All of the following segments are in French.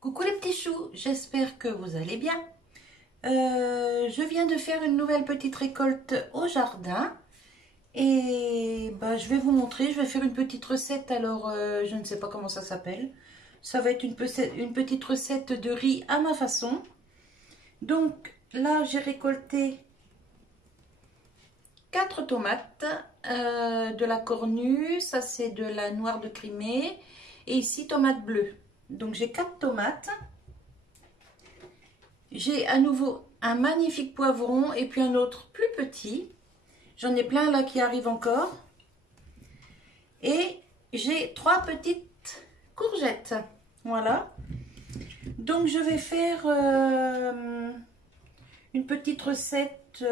Coucou les petits choux, j'espère que vous allez bien. Je viens de faire une nouvelle petite récolte au jardin et je vais vous montrer, je vais faire une petite recette. Alors je ne sais pas comment ça s'appelle. Ça va être une petite recette de riz à ma façon. Donc là j'ai récolté 4 tomates, de la cornue, ça c'est de la noire de Crimée et ici tomate bleue. Donc j'ai 4 tomates. J'ai à nouveau un magnifique poivron et puis un autre plus petit. J'en ai plein là qui arrivent encore. Et j'ai 3 petites courgettes. Voilà. Donc je vais faire une petite recette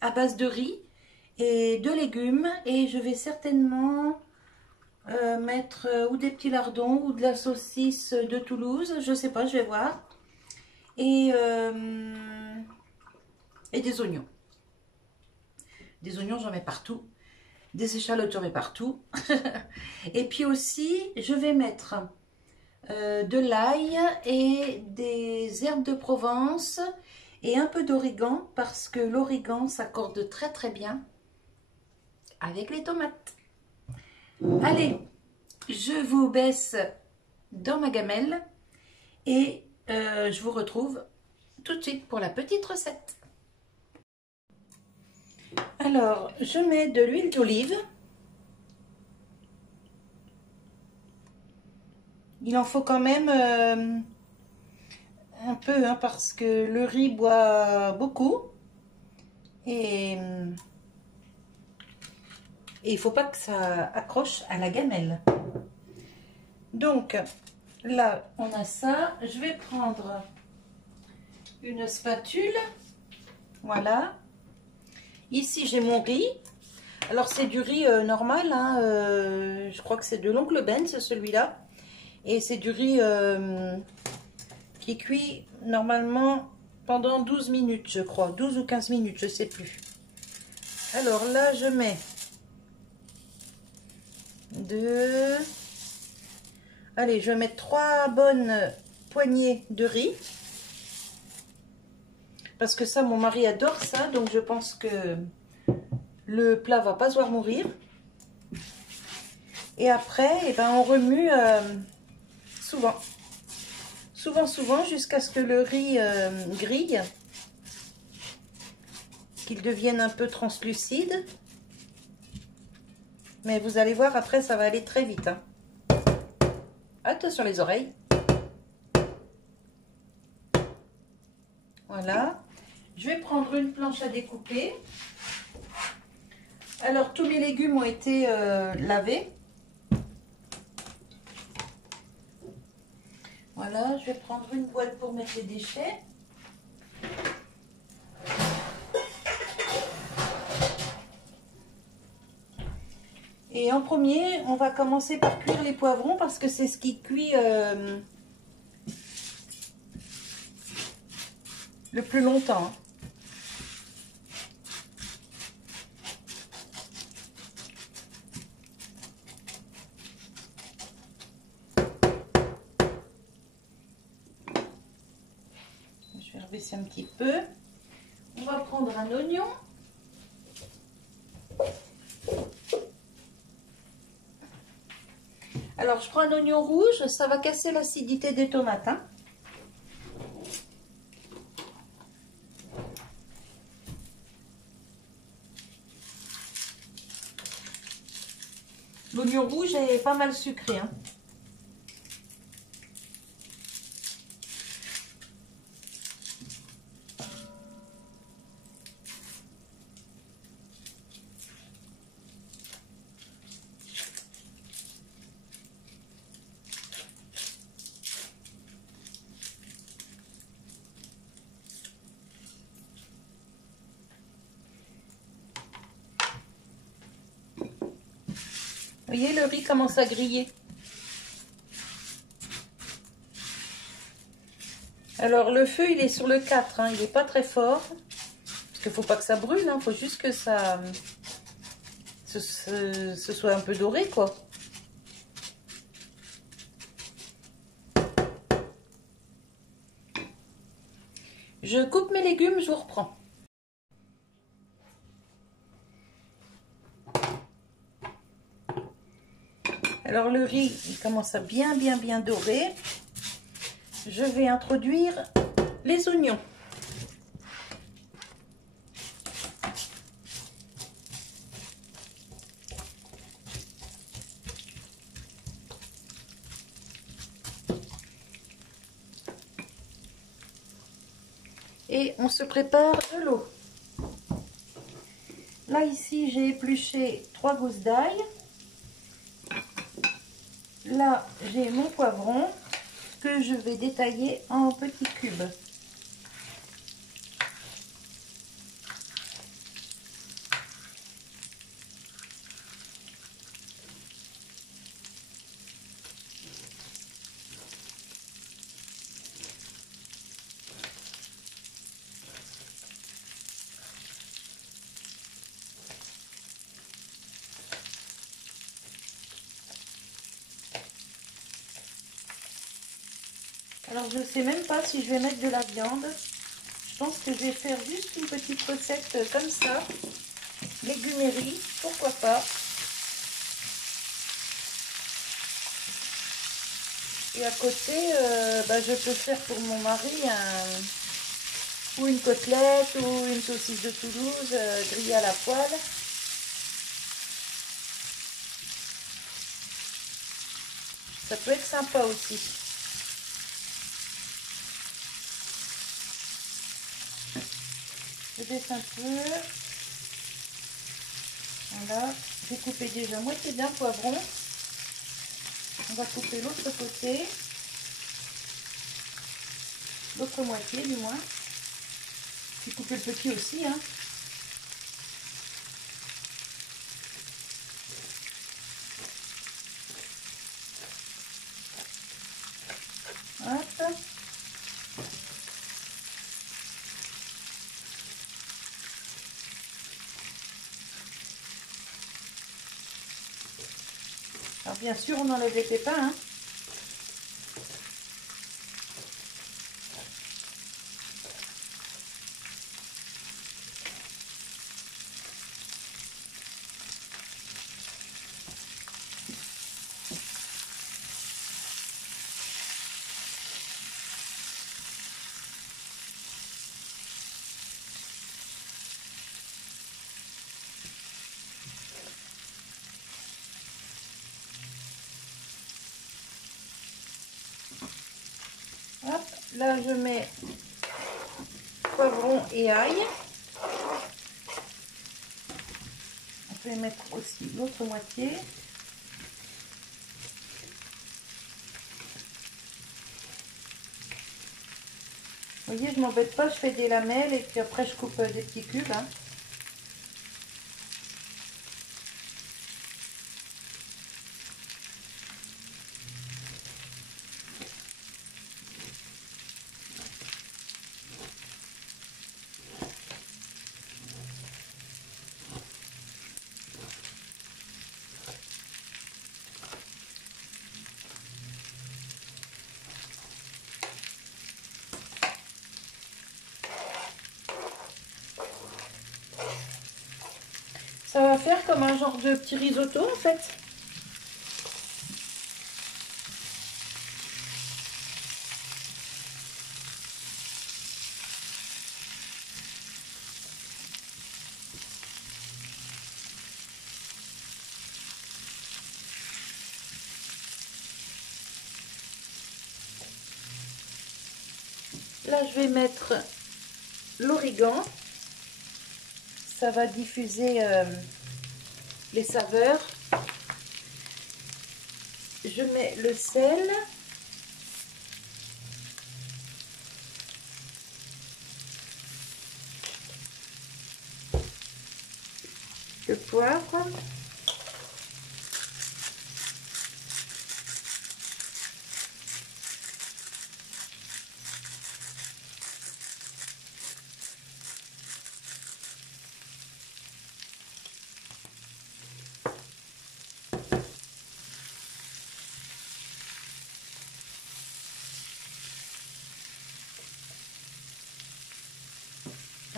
à base de riz et de légumes. Et je vais certainement mettre ou des petits lardons ou de la saucisse de Toulouse. Je sais pas, je vais voir. Et des oignons. Des oignons, j'en mets partout. Des échalotes, j'en mets partout. Et puis aussi, je vais mettre de l'ail et des herbes de Provence et un peu d'origan parce que l'origan s'accorde très très bien avec les tomates. Allez, je vous baisse dans ma gamelle et je vous retrouve tout de suite pour la petite recette. Alors, je mets de l'huile d'olive. Il en faut quand même un peu, hein, parce que le riz boit beaucoup. Et il ne faut pas que ça accroche à la gamelle. Donc, là, on a ça. Je vais prendre une spatule. Voilà. Ici, j'ai mon riz. Alors, c'est du riz normal. Hein, je crois que c'est de l'Oncle Ben, c'est celui-là. Et c'est du riz qui cuit normalement pendant 12 minutes, je crois. 12 ou 15 minutes, je ne sais plus. Alors là, je mets allez, je vais mettre 3 bonnes poignées de riz. Parce que ça, mon mari adore ça. Donc, je pense que le plat va pas se voir mourir. Et après, eh ben, on remue souvent, jusqu'à ce que le riz grille. Qu'il devienne un peu translucide. Mais vous allez voir, après, ça va aller très vite. Hein. Attention les oreilles. Voilà. Je vais prendre une planche à découper. Alors, tous mes légumes ont été lavés. Voilà, je vais prendre une boîte pour mettre les déchets. Et en premier, on va commencer par cuire les poivrons parce que c'est ce qui cuit le plus longtemps. Je vais rebaisser un petit peu. On va prendre un oignon. Alors, je prends un oignon rouge, ça va casser l'acidité des tomates. Hein. L'oignon rouge est pas mal sucré. Hein. Vous voyez, le riz commence à griller. Alors, le feu, il est sur le 4. Hein, il n'est pas très fort. Parce qu'il ne faut pas que ça brûle. Il faut juste que ça ce soit un peu doré, quoi. Je coupe mes légumes, je vous reprends. Alors le riz, il commence à bien dorer. Je vais introduire les oignons. Et on se prépare de l'eau. Là ici j'ai épluché 3 gousses d'ail. Là j'ai mon poivron que je vais détailler en petits cubes. Alors je ne sais même pas si je vais mettre de la viande. Je pense que je vais faire juste une petite recette comme ça. Légumerie, pourquoi pas. Et à côté, je peux faire pour mon mari ou une côtelette ou une saucisse de Toulouse grillée à la poêle. Ça peut être sympa aussi. Je baisse un peu. Voilà, j'ai coupé déjà moitié d'un poivron. On va couper l'autre côté. L'autre moitié du moins. J'ai coupé le petit aussi, hein. Hop. Alors bien sûr, on enlève les pépins, hein. Hop, là je mets poivron et ail. On peut mettre aussi l'autre moitié. Vous voyez, je m'embête pas, je fais des lamelles et puis après je coupe des petits cubes, hein. Ça va faire comme un genre de petit risotto en fait. Là, je vais mettre l'origan. Ça va diffuser les saveurs. Je mets le sel. Le poivre.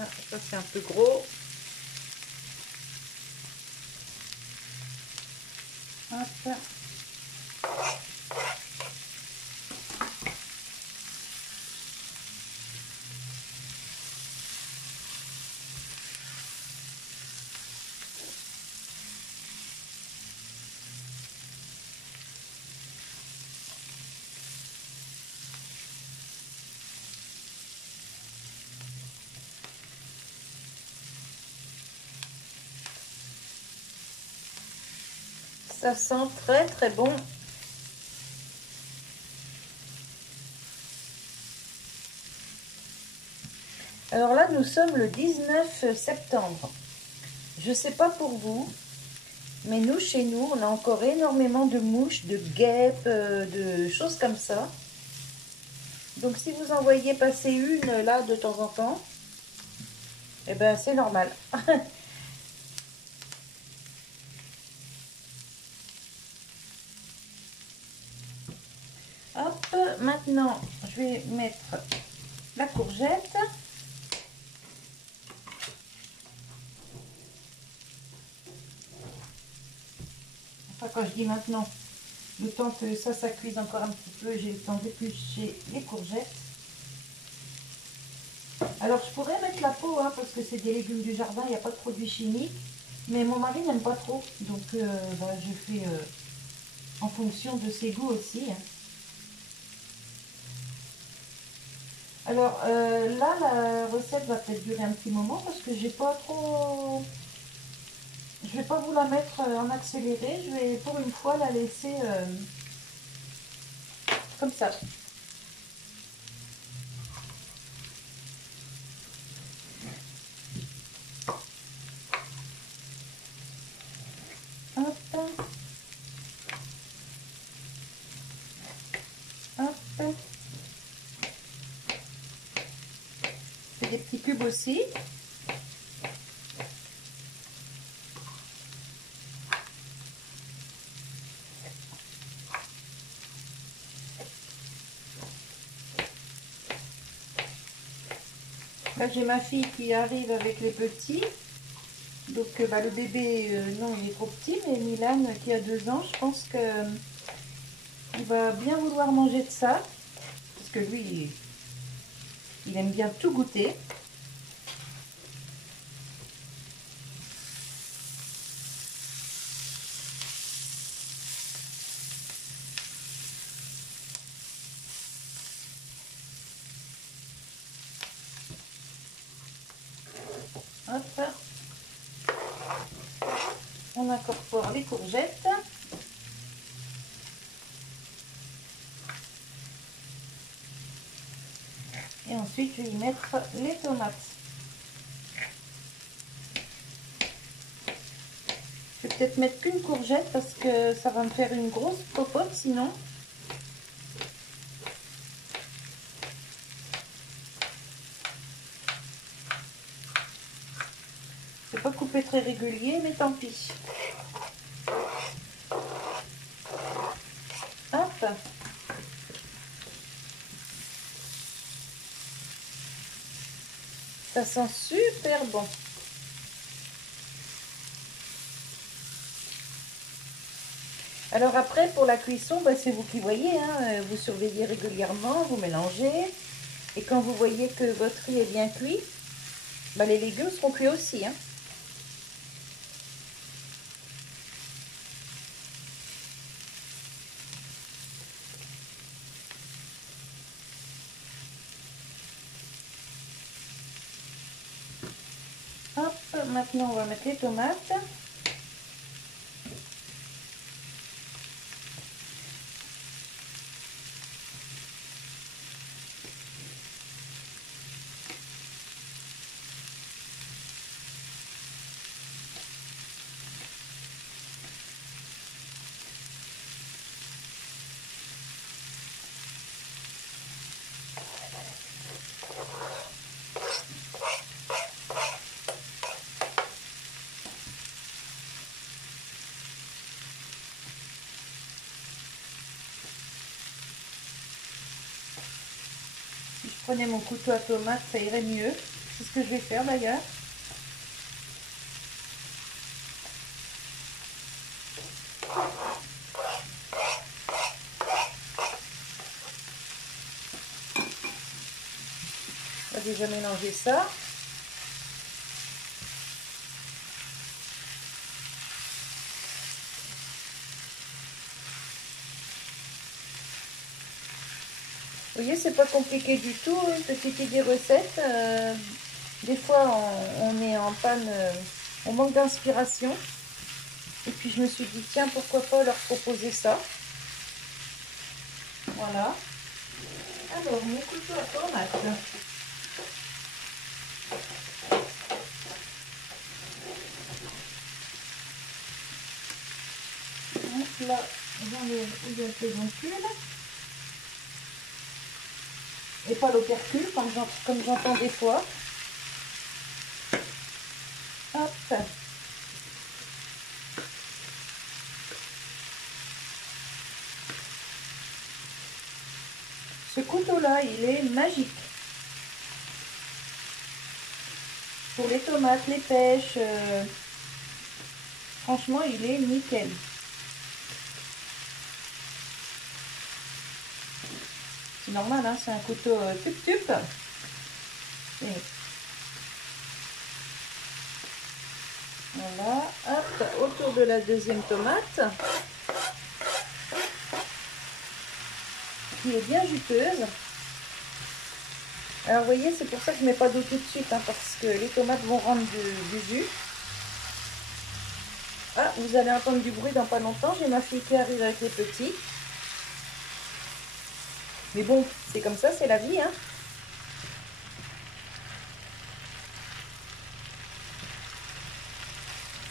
Ah, ça c'est un peu gros. Hop. Ça sent très très bon. Alors là, nous sommes le 19 septembre. Je ne sais pas pour vous, mais nous, chez nous, on a encore énormément de mouches, de guêpes, de choses comme ça. Donc si vous en voyez passer une là de temps en temps, eh ben c'est normal. Hop, maintenant je vais mettre la courgette. Enfin, quand je dis maintenant, le temps que ça cuise encore un petit peu, j'ai le temps d'éplucher les courgettes. Alors je pourrais mettre la peau, hein, parce que c'est des légumes du jardin, il n'y a pas de produits chimiques. Mais mon mari n'aime pas trop, donc je fais en fonction de ses goûts aussi. Hein. Alors là, la recette va peut-être durer un petit moment parce que j'ai pas trop... Je vais pas vous la mettre en accéléré, je vais pour une fois la laisser comme ça. Hop. Hop. Je fais des petits cubes aussi. Là, j'ai ma fille qui arrive avec les petits. Donc, le bébé, non, il est trop petit. Mais Milan, qui a 2 ans, je pense que il va bien vouloir manger de ça. Parce que lui, il aime bien tout goûter. Hop. On incorpore les courgettes. Et ensuite, je vais y mettre les tomates. Je vais peut-être mettre qu'une courgette parce que ça va me faire une grosse popote sinon. Je ne vais pas couper très régulier, mais tant pis. Hop. Ça sent super bon. Alors après, pour la cuisson, c'est vous qui voyez. Hein, vous surveillez régulièrement, vous mélangez. Et quand vous voyez que votre riz est bien cuit, les légumes seront cuits aussi. Hein. Hop, maintenant on va mettre les tomates. Si je prenais mon couteau à tomate, ça irait mieux. C'est ce que je vais faire d'ailleurs. On va déjà mélanger ça. Vous voyez, c'est pas compliqué du tout, une petite idée recette. Des fois, on est en panne, on manque d'inspiration. Et puis, je me suis dit, tiens, pourquoi pas leur proposer ça. Voilà. Alors, mon couteau à tomate. Donc là, j'enlève où il y a le pédoncule. Et pas l'opercule, comme j'entends des fois. Hop. Ce couteau-là, il est magique. Pour les tomates, les pêches. Franchement, il est nickel. C'est normal, hein, c'est un couteau tup-tup. Voilà, hop, autour de la deuxième tomate, qui est bien juteuse. Alors, vous voyez, c'est pour ça que je ne mets pas d'eau tout de suite, hein, parce que les tomates vont rendre du jus. Ah, vous allez entendre du bruit dans pas longtemps. J'ai ma fille qui arrive avec les petits. Mais bon, c'est comme ça, c'est la vie, hein.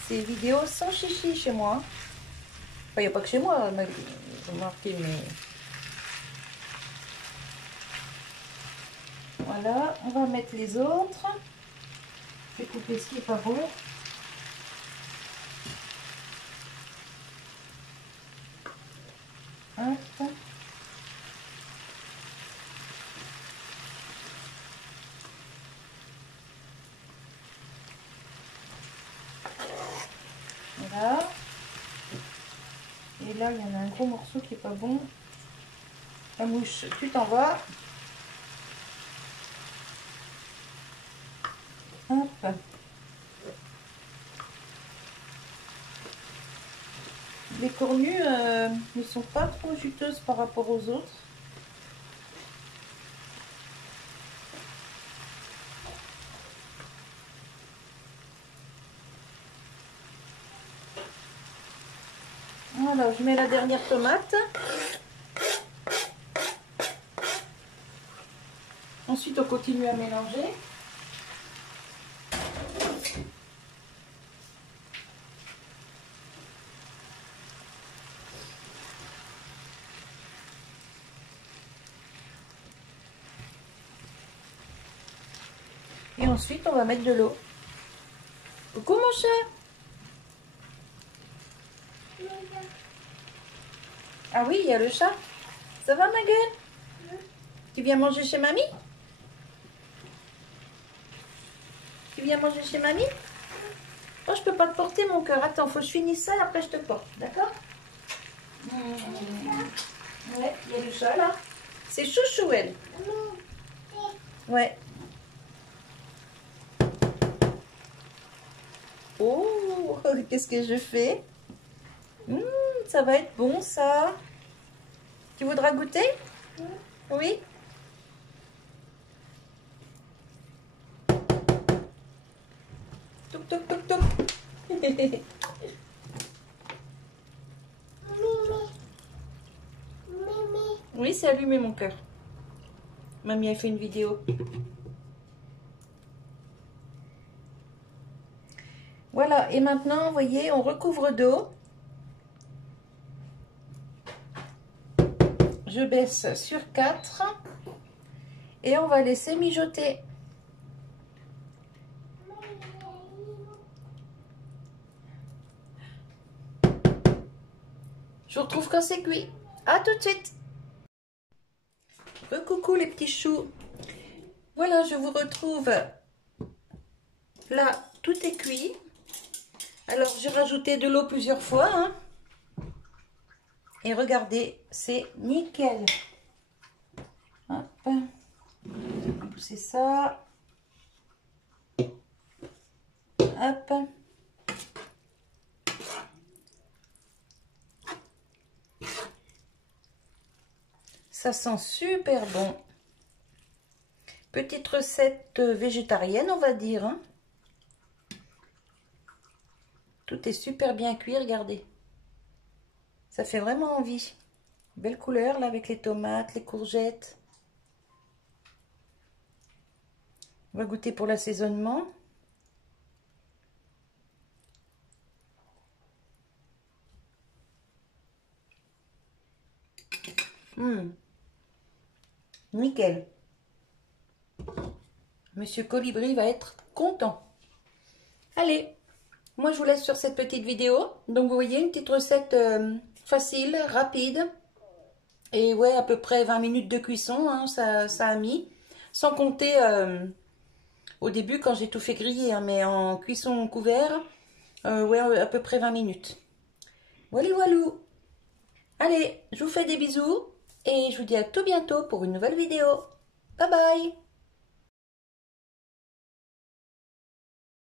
C'est vidéo sans chichi chez moi. Enfin, il n'y a pas que chez moi, remarquez, mais... Voilà, on va mettre les autres. Je vais couper ce qui n'est pas bon. Hop. Voilà. Et là, il y en a un gros morceau qui est pas bon. La mouche, tu t'en vas. Hop. Les cornues ne sont pas trop juteuses par rapport aux autres. Voilà, je mets la dernière tomate. Ensuite, on continue à mélanger. Et ensuite, on va mettre de l'eau. Coucou mon chat. Ah oui, il y a le chat. Ça va ma gueule? Tu viens manger chez mamie? Tu viens manger chez mamie? Oh, je peux pas te porter mon cœur. Attends, faut que je finisse ça et après je te porte. D'accord? Ouais, il y a le chat là. C'est chouchou elle. Ouais. Oh, qu'est-ce que je fais? Ça va être bon ça. Tu voudras goûter? Oui. Toc toc toc toc. Oui, c'est allumé mon cœur. Mamie a fait une vidéo. Voilà, et maintenant, vous voyez, on recouvre d'eau. Je baisse sur 4 et on va laisser mijoter. Je vous retrouve quand c'est cuit. À tout de suite. Coucou les petits choux. Voilà, je vous retrouve là, tout est cuit. Alors, j'ai rajouté de l'eau plusieurs fois. Hein. Et regardez, c'est nickel. Hop. On va pousser ça. Hop. Ça sent super bon. Petite recette végétarienne, on va dire. Hein. Tout est super bien cuit, regardez. Ça fait vraiment envie. Belle couleur là avec les tomates, les courgettes. On va goûter pour l'assaisonnement. Nickel. Monsieur Colibri va être content. Allez, moi je vous laisse sur cette petite vidéo. Donc vous voyez une petite recette facile, rapide. Et ouais, à peu près 20 minutes de cuisson, hein, ça a mis. Sans compter au début quand j'ai tout fait griller, hein, mais en cuisson couvert, ouais, à peu près 20 minutes. Voilà, voilou. Allez, je vous fais des bisous et je vous dis à tout bientôt pour une nouvelle vidéo. Bye bye.